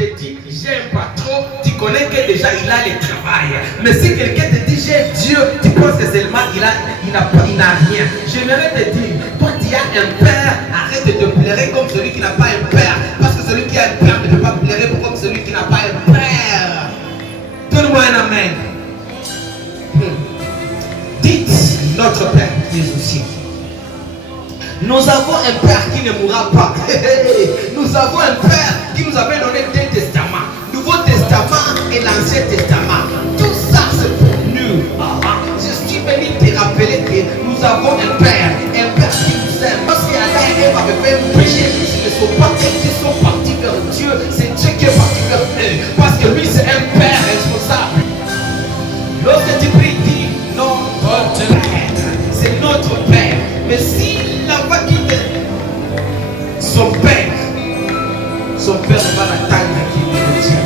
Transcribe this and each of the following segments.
te dit j'aime pas trop, tu connais que déjà il a le travail. Mais si quelqu'un te dit j'aime Dieu, tu penses que seulement il n'a rien. J'aimerais te dire, toi tu as un père, arrête de te plairer comme celui qui n'a pas un père. Parce que celui qui a un père ne peut pas plairer comme celui qui n'a pas un père. Donne-moi un amen. Dites notre Père qui est aux cieux. Nous avons un Père qui ne mourra pas. Nous avons un Père qui nous avait donné deux testaments. Nouveau Testament et l'Ancien Testament. Tout ça c'est pour nous. Je suis venu te rappeler que nous avons un Père qui nous aime. Parce qu'Adam et Ève avaient fait un péché, ils ne sont pas qui sont partis vers Dieu. C'est Dieu qui est parti vers eux. Parce que lui c'est un Père responsable. Lorsque tu pries, dis notre Père. C'est notre Père. Mais s'il n'a pas quitté son Père va l'attendre qu'il le Dieu.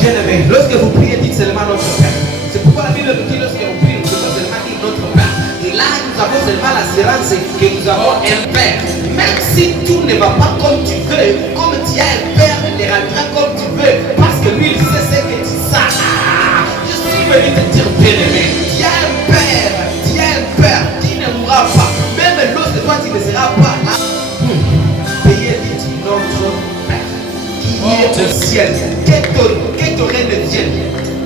Bien aimé, lorsque vous priez, dites seulement notre Père. C'est pourquoi la Bible nous dit lorsque vous priez, nous devons seulement dire notre Père. Et là, nous avons seulement l'assurance que nous avons un Père. Même si tout ne va pas comme tu veux, comme tu as un Père, il les rendra comme tu veux. Parce que lui, il sait ce que tu sais. Je suis venu te dire, bien aimé, tu as un Père qui ne mourra pas. Même lorsque toi tu ne seras pas là, payez dit notre Père qui est au ciel. Que ton règne vienne,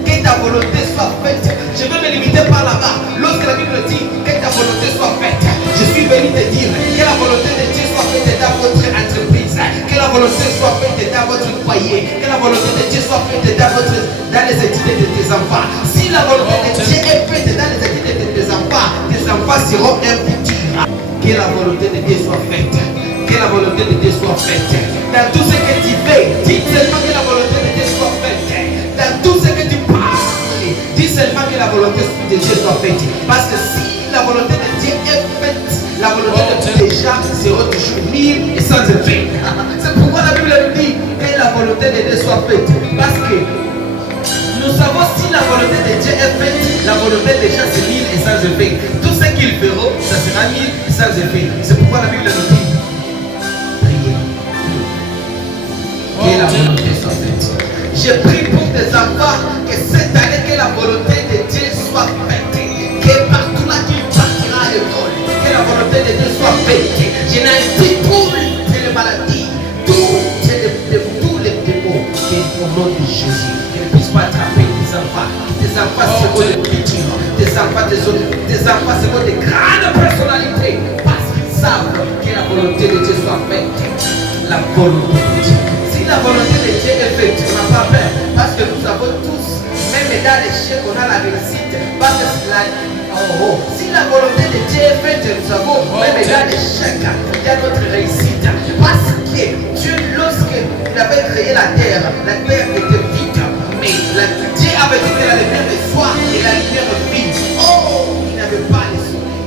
que ta volonté soit faite. Je vais me limiter par là-bas. Lorsque la Bible dit que ta volonté soit faite, je suis venu te dire que la volonté de Dieu soit faite dans votre entreprise, que la volonté soit faite dans votre foyer, que la volonté de Dieu soit faite dans les études de tes enfants. Si la volonté de Dieu est faite dans les études de tes enfants seront un futur. Que la volonté de Dieu soit faite. Que la volonté de Dieu soit faite. Dans tout ce que tu fais, dis seulement que la volonté de Dieu soit faite. Dans tout ce que tu parles, dis seulement que la volonté de Dieu soit faite. Parce que si la volonté de Dieu est faite, la volonté de Dieu déjà sera toujours libre et sans effet. C'est pourquoi la Bible nous dit que la volonté de Dieu soit faite. Parce que nous savons si la volonté de Dieu est faite, la volonté des gens c'est libre et sans effet. Tout ce qu'ils feront, ça sera libre et sans effet. C'est pourquoi la Bible nous dit priez. Que la volonté soit faite. Je prie pour tes enfants que cette année que la volonté de Dieu soit faite. Que partout là tu partiras à l'école, que la volonté de Dieu soit faite. Je n'ai toutes les maladies, tous les démons, que au nom de Jésus. Attraper tes enfants. Tes enfants seront des pitures. Tes enfants seront des grandes personnalités. Parce qu'ils savent que la volonté de Dieu soit faite. La volonté de Dieu. Si la volonté de Dieu est faite, on n'a pas peur. Parce que nous avons tous, même dans l'échec, on a la réussite. Parce que si la volonté de Dieu est faite, nous avons, même dans l'échec, il y a notre réussite. Parce que Dieu, lorsqu'il avait créé la terre était vide. Mais Dieu avait dit que la lumière de soi et la lumière vide. Oh, il n'avait pas les soleil.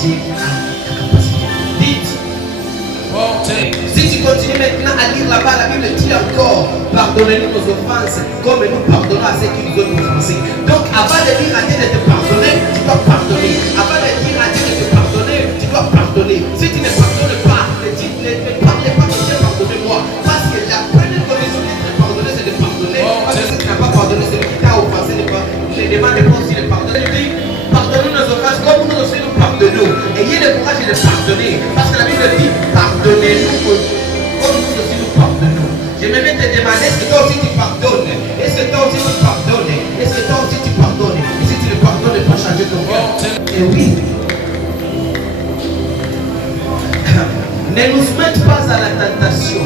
Dieu a la capacité. Dites. Si tu continues maintenant à lire là-bas, la Bible dit encore pardonnez-nous nos offenses comme nous pardonnons à ceux qui nous ont offensés. Donc avant de dire à Dieu de te pardonner, tu dois pardonner. Avant de dire à Dieu de te pardonner, tu dois pardonner. Si tu ne pardonnes pas, ne parlez pas de Dieu, pardonnez-moi. Parce que la première condition d'être pardonné, c'est de pardonner. Parce que si tu n'as pas pardonné, c'est qui t'a offensé. Les demande pas aussi de pardonner. Il dit pardonnez nos offenses comme nous aussi nous pardonnons. Ayez le courage de pardonner. Parce que la Bible dit pardonnez-nous comme nous aussi nous pardonnons. Je me vais te demander est-ce que toi aussi tu pardonnes? Est-ce que toi aussi tu pardonnes? Est-ce que toi aussi tu pardonnes? Et si tu ne pardonnes pas, changer ton cœur. Et oui. Ne nous mette pas à la tentation.